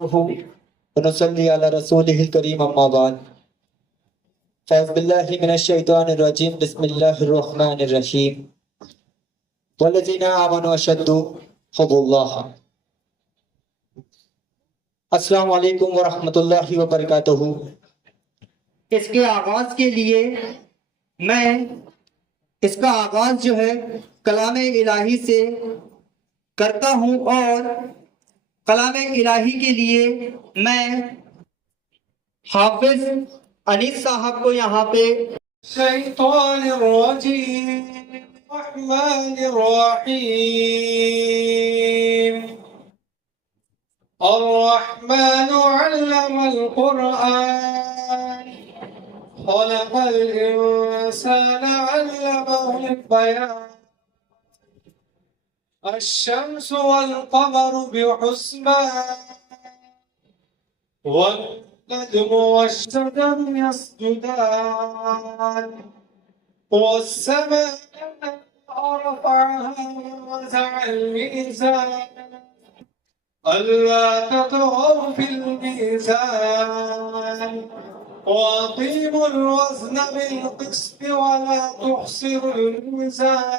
वनुसल्ली अला रसूलिहिल करीम अम्मा बाद फ़ौज़ बिल्लाहि मिनश शैतानिर रजीम बिस्मिल्लाहिर रहमानिर रहीम वल्लज़ीना आमनु अशद्दु हुब्बुल्लाह। अस्सलामु अलैकुम व रहमतुल्लाहि व बरकातुहू। इसके आगाज के लिए मैं इसका आगाज जो है कलाम इलाही से करता हूँ और कलाम इलाही के लिए मैं हाफिज अनीस साहब को यहाँ पे शैतानिर रजीम रहमानिर रहीम अर्रहमानु अल्लमल कुरआन खलक़ल इंसाना अल्लमहुल बयान अश्शम्सु वल क़मरु बिहुस्बान वन्नज्मु वश्शजरु यस्जुदान वस्समाअ रफ़अहा ववज़अल मीज़ान अल्ला ततग़व फिल मीज़ान वअक़ीमुल वज़न बिल क़िस्ति वला तुख़्सिरुल मीज़ान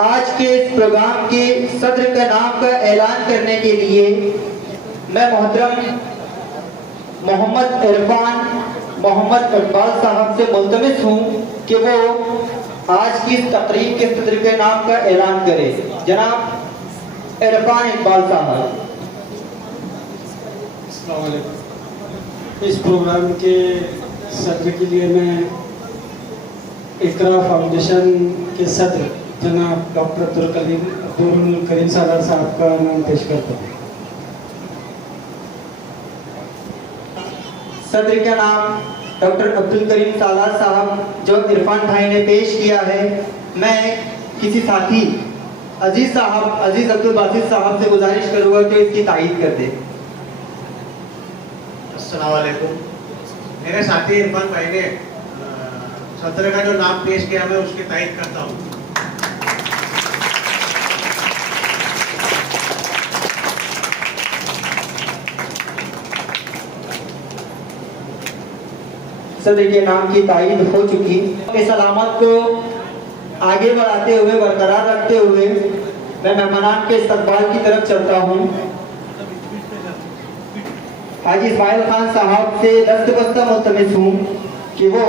आज के इस प्रोग्राम के सदर का नाम का ऐलान करने के लिए मैं मोहतरम मोहम्मद इकबाल साहब से मुल्तमिस हूँ कि वो आज की इस तकरीब के सदर के नाम का ऐलान करें। जनाब इरफान इकबाल साहब। अस्सलाम वालेकुम। इस प्रोग्राम के सदर के लिए मैं इकरा फाउंडेशन के सदर जनाब डॉक्टर अब्दुल करीम सालार साहब का नाम पेश करता हूँ। सदर का नाम डॉक्टर अब्दुल करीम सालार साहब जो इरफान भाई ने पेश किया है, मैं किसी साथी अजीज अब्दुल बासित साहब से गुजारिश करूँगा कि इसकी तायीद कर दे। अस्सलाम वालेकुम। मेरे साथी इरफान भाई ने सदर का जो नाम पेश किया मैं उसकी तायीद करता हूँ। सदर के नाम की तायीद हो चुकी। इस अलामत को आगे बढ़ाते हुए बरकरार रखते हुए मैं मेहमानान के इस्तकबाल की तरफ चलता हूँ। हाजी इस्माइल खान साहब से दस्तबस्ता मुल्तमिस हूँ कि वो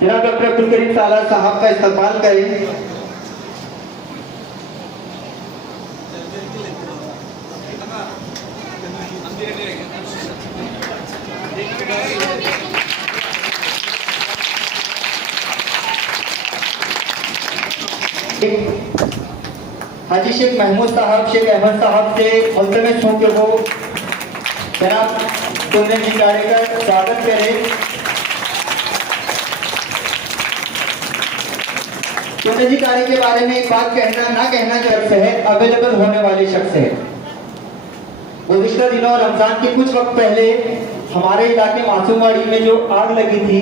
जनाब डॉक्टर अब्दुल करीम सालार साहब का इस्तकबाल करें। हाजी शेख महमूद साहब शेख अहमद साहब से मुल्तमिस हूँ कि वो जनाब कुंदन जी गाड़ी का स्वागत करें। कुंदन जी गाड़ी के बारे में एक बात कहना ना कहना शख्स है, अवेलेबल होने वाले शख्स है। गुज़िश्ता दिनों रमजान के कुछ वक्त पहले हमारे इलाके मासूमवाड़ी में जो आग लगी थी,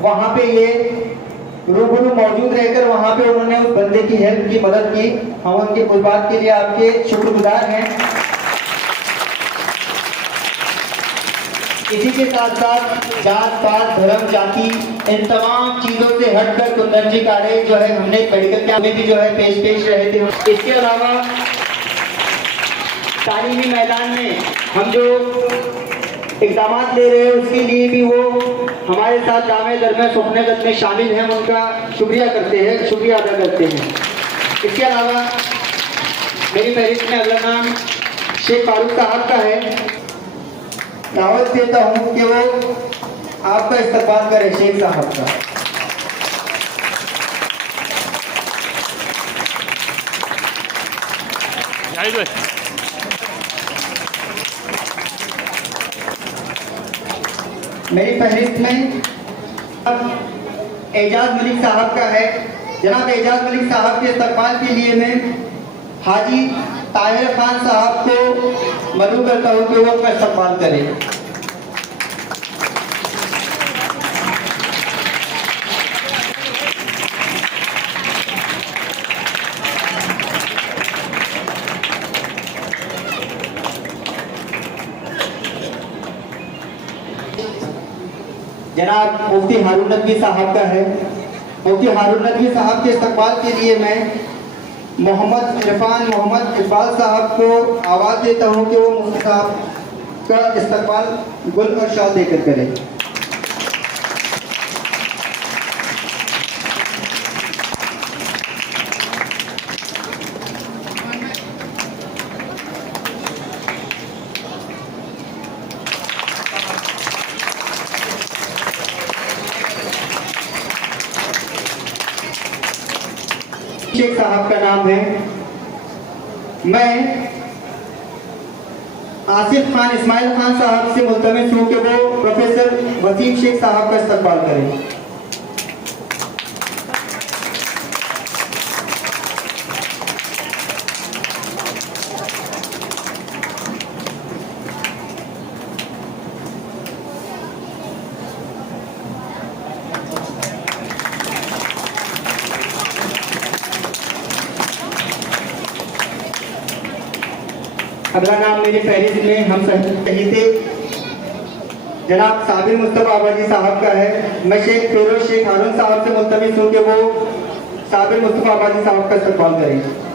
वहाँ पे ये रूबरू मौजूद रहकर वहाँ पे उन्होंने उस बंदे की हेल्प की, मदद की। हम उनके उस बात के लिए आपके शुक्रगुजार हैं। इसी के साथ साथ जात पात धर्म जाति इन तमाम चीज़ों से हटकर कुंदन जी काड़े जो है हमने मेडिकल कैंप में भी जो है पेश रहे थे। इसके अलावा तालीमी मैदान में हम जो इक़दाम ले रहे हैं उसके लिए भी वो हमारे साथ जामे दरमियान सुखने गत में शामिल हैं, उनका शुक्रिया अदा करते हैं। इसके अलावा मेरी फहरिस्त में अगला नाम शेख फारूक साहब का है। दावत देता हूँ कि वो आपका इस्तकबाल करें शेख साहब का। मेरी फहरिस्त में एजाज मलिक साहब का है। जनाब एजाज मलिक साहब के इस्तकबाल के लिए मैं हाजी ताहिर खान साहब को मदऊ करता हूँ कि वो अपना इस्तकबाल करें। जनाब मुफ्ती हारून नदवी साहब का है। मुफ्ती हारून नदवी साहब के इस्तकबाल के लिए मैं मोहम्मद इरफान मोहम्मद इकबाल साहब को आवाज़ देता हूँ कि वो मुफ्ती साहब का इस्तकबाल गुल और शाल देकर करें। शेख साहब का नाम है। मैं आसिफ खान इस्माइल खान साहब से मुल्तमिस हूँ कि वो प्रोफेसर वसीम शेख साहब का इस्तकबाल करें। अगला नाम मेरी फहरिस्त में हम शहीद जनाब साबिर मुस्तफा आबादी साहब का है। मैं शेख फिरोज शेख हारून साहब से मुल्तमिस हूँ कि वो साबिर मुस्तफा आबादी साहब का इस्तकबाल करें।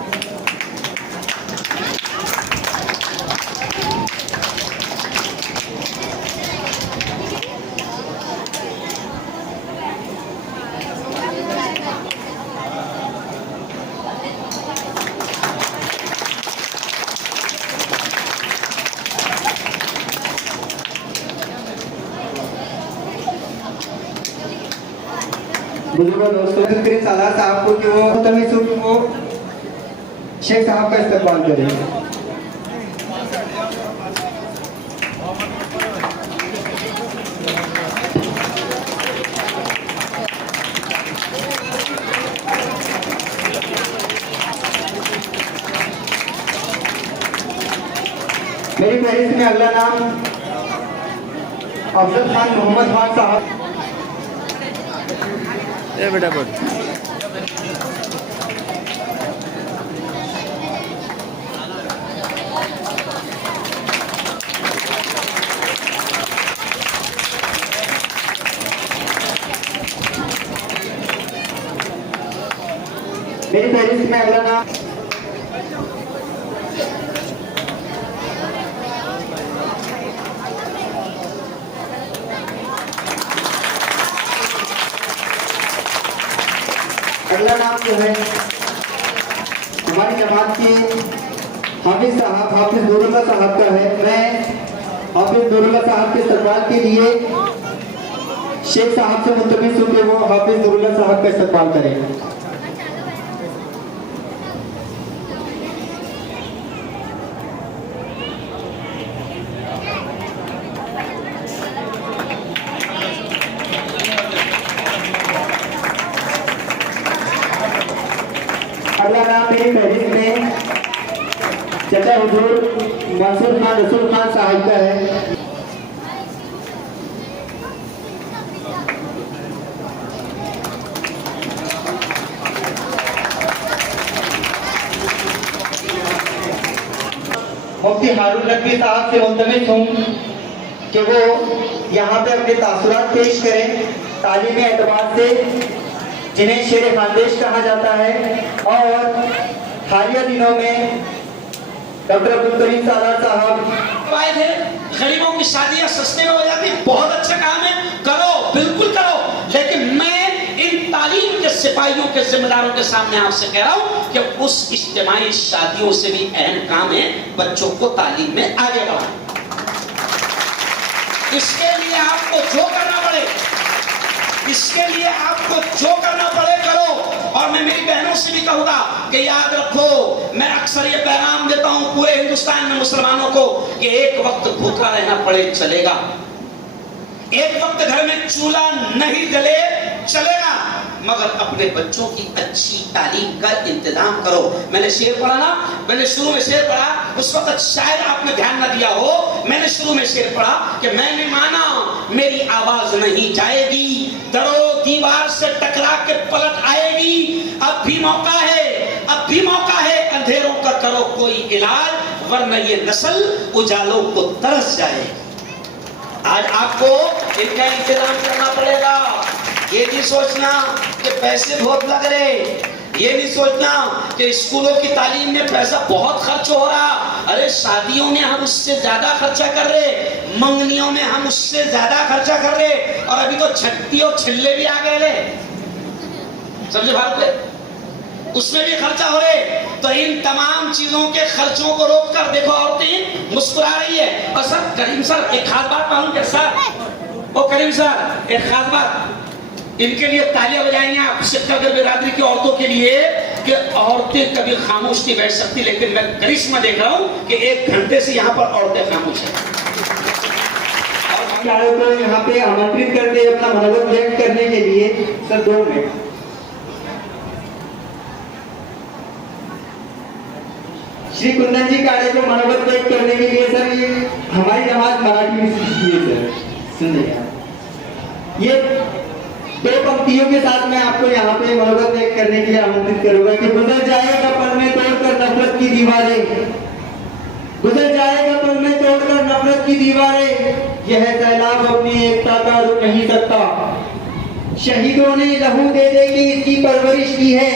बुजुर्गों दोस्तों करीम सालार साहब को कि वो शेख साहब का इस्तकबाल करें। मेरी फहरिस्त में अगला नाम अफजल खान मोहम्मद खान साहब। ए बेटा बोल। मेरी फहरिस्त में अगला नाम अगला नाम जो है हमारी जमात के हाफिज साहब हाफिज नूरुल्लाह साहब का है। मैं हाफिज नूरुल्लाह साहब के इस्तकबाल के लिए शेख साहब से मुल्तमिस हूँ कि वो हाफिज नूरुल्लाह साहब का इस्तकबाल करें। अगला नाम मेरी फहरिस्त में चचा हुजूर मंसूर खान रसूल खान साहब का है। मुफ्ती हारून नदवी साहब से मुल्तमिस हूँ कि वो यहाँ पे अपने तासुरात पेश करें तालीमी एतबार से, जिन्हें शेर खानदेश कहा जाता है। और हालिया दिनों में डॉक्टर अब्दुल करीम सालार साहब आए थे, गरीबों की शादियां सस्ते में हो जाती, बहुत अच्छा काम है, करो बिल्कुल करो। लेकिन मैं इन तालीम के सिपाहियों के जिम्मेदारों के सामने आपसे कह रहा हूं कि उस इज्तिमाई शादियों से भी अहम काम है बच्चों को तालीम में आगे बढ़ाना। इसके लिए आपको जो करना पड़े, इसके लिए आपको जो करना पड़े करो। और मैं मेरी बहनों से भी कहूंगा कि याद रखो, मैं अक्सर ये पैगाम देता हूं पूरे हिंदुस्तान में मुसलमानों को कि एक वक्त भूखा रहना पड़े चलेगा, एक वक्त घर में चूल्हा नहीं जले चलेगा, मगर अपने बच्चों की अच्छी तालीम का इंतजाम करो। मैंने शेर पढ़ा ना, मैंने शुरू में शेर पढ़ा, उस वक्त शायद आपने ध्यान न दिया हो। मैंने शुरू में शेर पढ़ा कि मैंने माना मेरी आवाज नहीं जाएगी, दरो दीवार से टकरा के पलट आएगी। अब भी मौका है, अब भी मौका है, अंधेरों का करो कोई इलाज, वरना ये नस्ल उजालों को तरस जाए। आज आपको इनका इंतजाम करना पड़ेगा। ये नहीं सोचना कि पैसे बहुत लग रहे, ये नहीं सोचना कि स्कूलों की तालीम में पैसा बहुत खर्च हो रहा। अरे शादियों में हम उससे ज्यादा खर्चा कर रहे, मंगनियों में हम उससे ज्यादा खर्चा कर रहे, और अभी तो छट्टी और छिल्ले भी आ गए रे, समझे भारत में, उसमें भी खर्चा हो रहे। तो इन तमाम चीजों के खर्चों को रोक कर देखो औरतें मुस्कुरा रही है। और सर करीम सर एक खास बात मालूम क्या सर, ओ करीम सर एक खास बात, इनके लिए तालियां बजाएंगे आप शिक्षागत बिरादरी की औरतों के लिए कि औरतें कभी खामोश नहीं बैठ सकती, लेकिन मैं करिश्मा देख रहा हूं कि 1 घंटे से यहां पर औरतें खामोश हैं। को यहाँ पे आमंत्रित करते हैं अपना मनोबल व्यक्त करने के लिए। Sir 2 minute. श्री कुंदन जी काड़े को मनोबल व्यक्त करने के लिए सर, ये हमारी जमात मराठी में सीखी है सर, सुनिए आप। ये 2 पंक्तियों के साथ मैं आपको यहाँ पे मनोबल व्यक्त करने के लिए आमंत्रित करूंगा कि गुजर जाएगा पल में तोड़कर नफरत की दीवारें, गुजर जाएगा पल में तोड़कर नफरत की दीवारें, यह सैलाब अपनी एकता का रुक नहीं सकता। शहीदों ने लहू दे दे के इसकी परवरिश की है,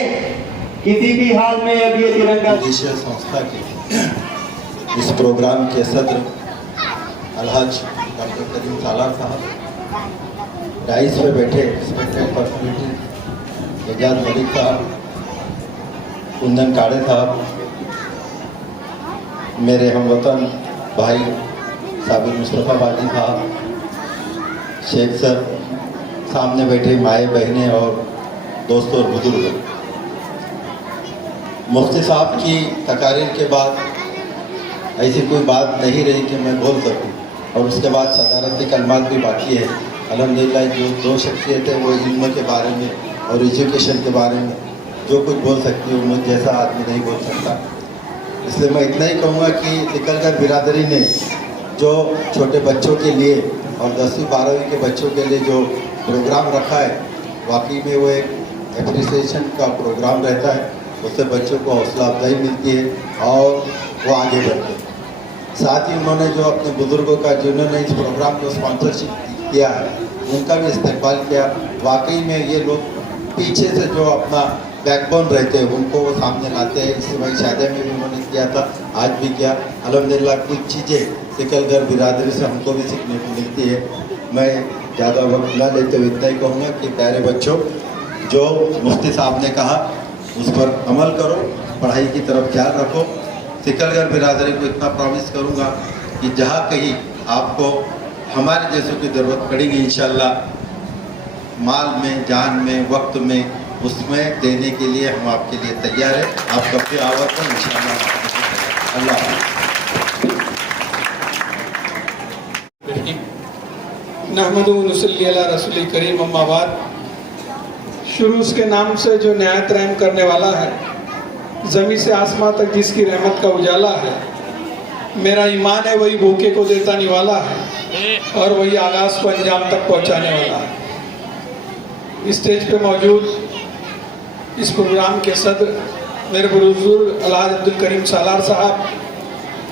किसी भी हाल में अब ये तिरंगा। जुडिशियल संस्था के इस प्रोग्राम के सदर अलहज डॉक्टर करीम सालार साहब, राइस पे बैठे रिस्पेक्टेड पर्सनैलिटी एजाज मलिक साहब, कुंदन काड़े साहब, मेरे हमवतन भाई साबिर मुस्तफ़ा बाजी साहब, शेख सर, सामने बैठे माए बहनें और दोस्तों और बुजुर्ग, मुफ्ती साहब की तकारीर के बाद ऐसी कोई बात नहीं रही कि मैं बोल सकूं, और उसके बाद सदारती कलमात भी बाकी है। अल्हम्दुलिल्लाह जो 2 शख्सियतें वो इल्म के बारे में और एजुकेशन के बारे में जो कुछ बोल सकती है, मुझ जैसा आदमी नहीं बोल सकता। इसलिए मैं इतना ही कहूँगा कि निकलकर बिरादरी ने जो छोटे बच्चों के लिए और 10वीं 12वीं के बच्चों के लिए जो प्रोग्राम रखा है, वाकई में वो एक एप्रिसिएशन का प्रोग्राम रहता है। उससे बच्चों को हौसला अफजाई मिलती है और वो आगे बढ़ते हैं। साथ ही उन्होंने जो अपने बुजुर्गों का, जिन्होंने इस प्रोग्राम को स्पॉन्सरशिप किया है, उनका भी इस्तेमाल किया। वाकई में ये लोग पीछे से जो अपना बैकबोन रहते हैं उनको वो सामने लाते हैं। इससे भाई शादी में भी उन्होंने किया था, आज भी किया। अल्हम्दुलिल्लाह कुछ चीज़ें सिकलगर बिरादरी से हमको भी सीखने को मिलती है। मैं ज़्यादा वक्त न लेते हुए इतना ही कहूँगा कि प्यारे बच्चों, जो मुफ्ती साहब ने कहा उस पर अमल करो, पढ़ाई की तरफ ख्याल रखो। सिकलगर बिरादरी को इतना प्रॉमिस करूँगा कि जहाँ कहीं आपको हमारे जैसों की ज़रूरत पड़ेगी, इंशाल्लाह माल में, जान में, वक्त में, उसमें देने के लिए हम आपके लिए तैयार हैं। आप कब भी आवत हो इंशाल्लाह। अल्लाह नहमदु व नसल्ली अला रसूल करीम, अम्मा बाद। शुरू के नाम से जो निहायत रहम करने वाला है, ज़मीन से आसमां तक जिसकी रहमत का उजाला है, मेरा ईमान है वही भूखे को देता निवाला है और वही आगाज़ को अंजाम तक पहुंचाने वाला है। स्टेज पे मौजूद इस प्रोग्राम के सदर मेरे बुजुर्ग अलहाज अब्दुल करीम सालार साहब,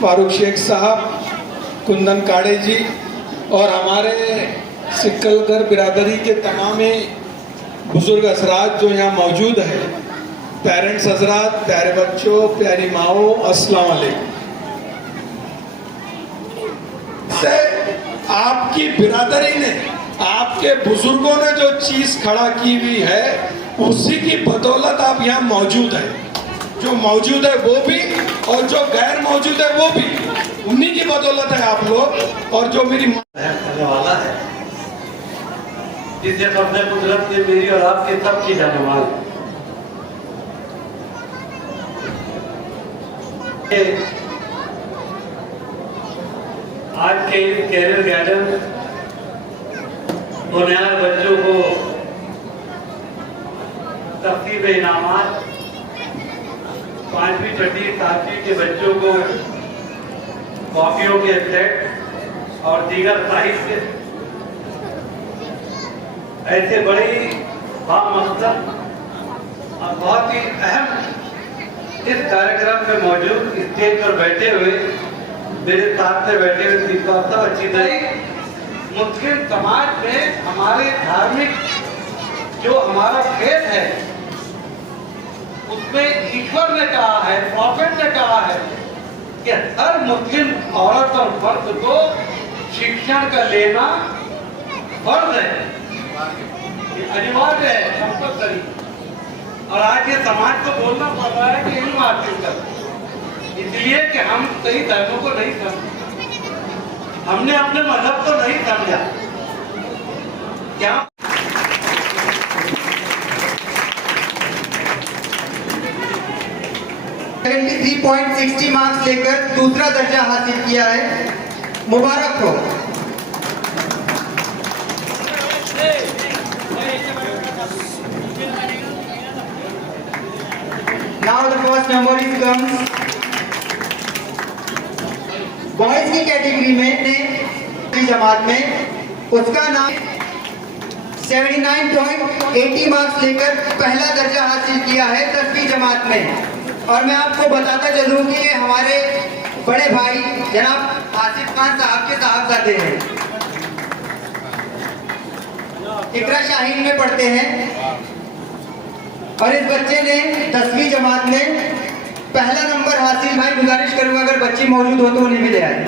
फारूक शेख साहब, कुंदन काड़े जी और हमारे सिकलगर बिरादरी के तमाम बुजुर्ग हजरात जो यहाँ मौजूद है, पेरेंट्स हजरात, प्यारे बच्चों, प्यारी माओ, अस्सलाम वालेकुम। से आपकी बिरादरी ने, आपके बुजुर्गों ने जो चीज खड़ा की हुई है, उसी की बदौलत आप यहाँ मौजूद है। जो मौजूद है वो भी और जो गैर मौजूद है वो भी, उन्हीं की बदौलत है आप लोग। और जो मेरी करने वाला है, जिससे अपने कुदरत से मेरी और आपके सब की जाने वाला आज के कैरियर गाइडेंस होनहार बच्चों को तकसीम इनामात, 5वीं 6वीं 7वीं के बच्चों को कॉपियों के सेट और दीगर साहित्य, ऐसे बड़े बामकसद और बहुत ही अहम इस कार्यक्रम में मौजूद स्टेज पर बैठे हुए मेरे साथ में बैठे हुए शिक्षक अच्छी तरह मुस्लिम समाज में हमारे धार्मिक जो हमारा फेथ है उसमें ईश्वर ने कहा है, प्रॉफेट ने कहा है कि हर मुस्लिम औरत और मर्द को शिक्षण का लेना फर्ज है, अनिवार्य है, कंपल्सरी। और आज ये समाज को बोलना पड़ रहा है कि इल्म हासिल कर, इसलिए कि हम कई धर्मों को नहीं समझे, हमने अपने मजहब को नहीं समझा। क्या 73.60 मार्क्स लेकर दूसरा दर्जा हासिल किया है, मुबारक हो। Now the first number is comes boys की कैटेगरी में जमात में, उसका नाम 79.80 मार्क्स लेकर पहला दर्जा हासिल किया है 10वीं जमात में। और मैं आपको बताता चलूं कि ये हमारे बड़े भाई जनाब आसिफ खान साहब के साहबजादे हैं, इकरा शाहीन में पढ़ते हैं। और इस बच्चे ने 10वीं जमात में पहला नंबर हासिल, भाई गुजारिश करूंगा अगर बच्ची मौजूद हो तो उन्हें भी ले आए।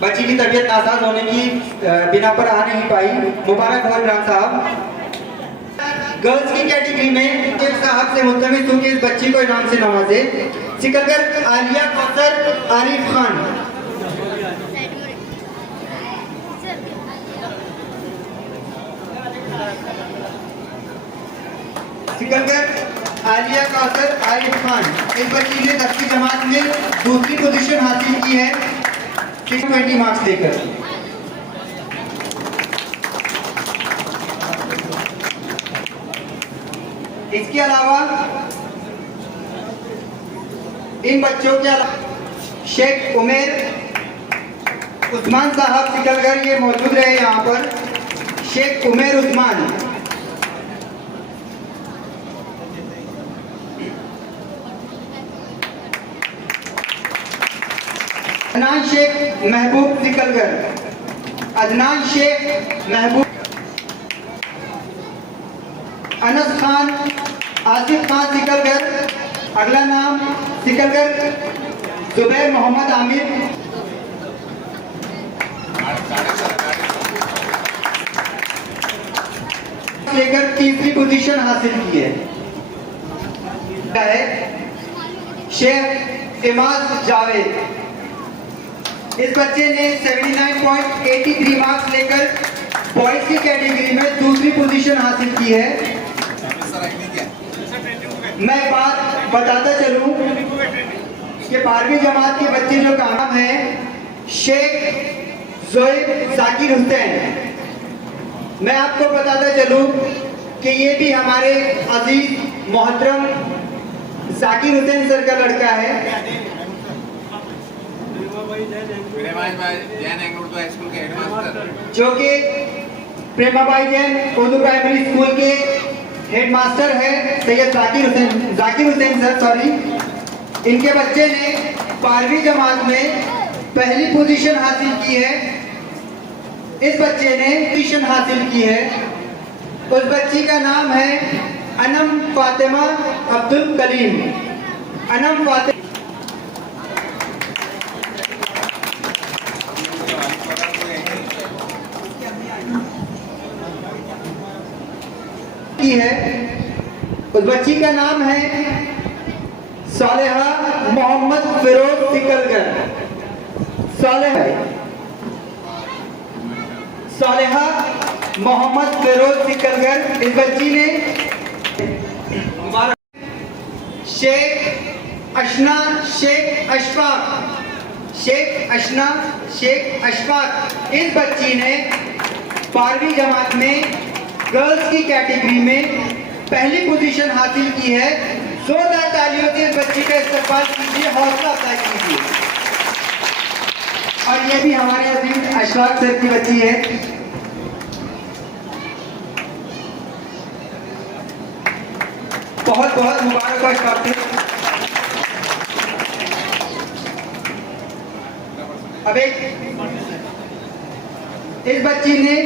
बच्ची की तबीयत नासाज होने की बिना पर आ नहीं पाई, मुबारक हो इमरान साहब। गर्ल्स की कैटेगरी में शेख साहब से मुल्तमिस हूं कि इस बच्ची को इनाम से नवाजे। सिकंदर आलिया कौसर आरिफ खान। सिकंदर आलिया कौसर आरिफ खान, इस बच्ची ने 10वीं जमात में दूसरी पोजीशन हासिल की है 620 मार्क्स लेकर। इसके अलावा इन बच्चों के अलावा शेख उमेर उस्मान साहब सिकलगर ये मौजूद रहे यहाँ पर। शेख उमेर उस्मान, अदनान शेख महबूब सिकलगर, अदनान शेख महबूब, अनस खान आसिफ खान सिकलगर, अगला नाम सिकलगर जुबैर मोहम्मद आमिर, लेकर तीसरी पोजीशन हासिल की है। शेख इमाद जावेद, इस बच्चे ने 79.83 मार्क्स लेकर बॉयज की कैटेगरी में दूसरी पोजीशन हासिल की है। मैं बात बताता चलूं कि 12वीं जमात के बच्चे जो काम है शेख जोएब जाकिर हुसैन, मैं आपको बताता चलूं कि ये भी हमारे अजीज मोहतरम जाकिर हुसैन सर का लड़का है, जो कि प्रेमाबाई जैन उर्दू प्राइमरी स्कूल के हेडमास्टर है सैयद जाकिर हुसैन सर, सॉरी। इनके बच्चे ने 12वीं जमात में पहली पोजीशन हासिल की है। इस बच्चे ने पोजीशन हासिल की है। उस बच्ची का नाम है अनम फातिमा अब्दुल कलीम। अनम फातिमा की है। उस बच्ची का नाम है सालेहा मोहम्मद फिरोज सिकलगर। सालेहा मोहम्मद फिरोज सिकलगर, इस बच्ची ने शेख अशना शेख अशफाक, शेख अशना शेख अशफाक, इस बच्ची ने 12वीं जमात में गर्ल्स की कैटेगरी में पहली पोजीशन हासिल की है। जोरदार तालियों से इस बच्ची का इस्तकबाल कीजिए, हौसला अफजाई कीजिए। और ये भी हमारे अजीज अशफाक सर की बच्ची है। बहुत बहुत मुबारक हो अशफाक सर। अब एक इस बच्ची ने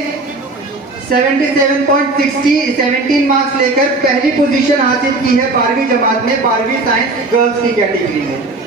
17 मार्क्स लेकर पहली पोजीशन हासिल की है 12वीं जमात में, 12वीं साइंस गर्ल्स की कैटेगरी में।